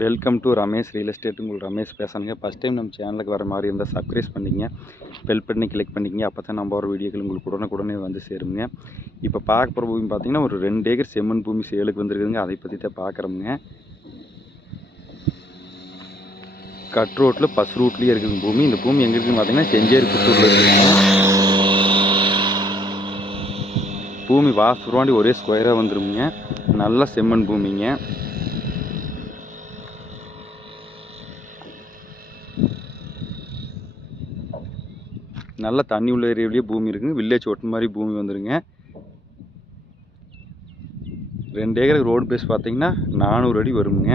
Welcome to Ramesh real estate. உங்களுக்கு ரமேஷ் பேசுகிறேங்க. First time நம்ம சேனலுக்கு வர மாதிரி இருந்தால் சப்ஸ்கிரைப் பண்ணிக்கங்க, பெல் பண்ணி கிளிக் பண்ணிக்கங்க. அப்போ தான் நம்ம வர வீடியோக்கள் உங்களுக்கு உடனுக்குடனே வந்து சேருங்க. இப்போ பார்க்க போகிற பூமி பார்த்தீங்கன்னா ஒரு 2 ஏக்கர் செம்மண் பூமி சேலுக்கு வந்துருக்குதுங்க. அதை பற்றி தான் பார்க்குறோமுங்க. கட் ரோட்டில் பஸ் ரூட்லேயே இருக்குதுங்க பூமி. இந்த பூமி எங்கே இருக்குதுன்னு பார்த்தீங்கன்னா செஞ்சேரி புத்தூரில் இருக்குதுங்க. பூமி வாசுருவாண்டி ஒரே ஸ்கொயராக வந்துருங்க. நல்ல செம்மண் பூமிங்க. நல்ல தண்ணி உள்ள ஏரியாவிலேயே பூமி இருக்குங்க. வில்லேஜ் ஒட்டு மாதிரி பூமி வந்துருங்க. 2 ஏக்கருக்கு ரோடு பேஸ் பார்த்தீங்கன்னா 400 அடி வருங்க.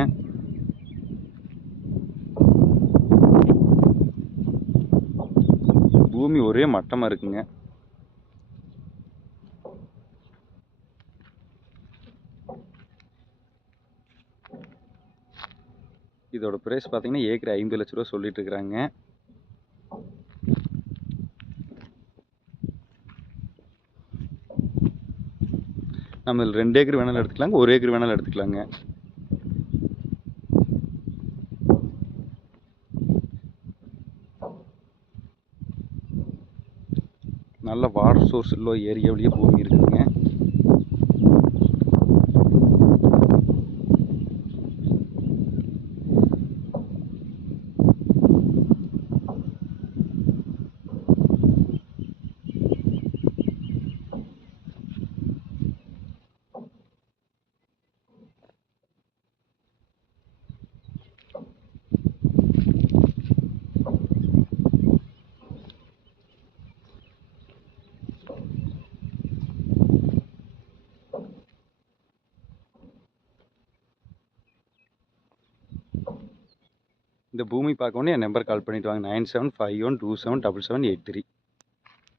பூமி ஒரே மட்டமாக இருக்குங்க. இதோட பிரைஸ் பார்த்தீங்கன்னா ஏக்கர் 50 லட்ச ரூபா சொல்லிட்டு இருக்கிறாங்க. நம்ம 2 ஏக்கர் வேணாலும் எடுத்துக்கலாங்க, 1 ஏக்கர் வேணாலும் எடுத்துக்கலாங்க. நல்ல வாட்டர் சோர்ஸ் உள்ள ஏரியாவிலேயே பூமி இருக்குதுங்க. இந்த பூமி பார்க்கணுன்னு என் நம்பர் கால் பண்ணிட்டு வாங்க. 9751277783.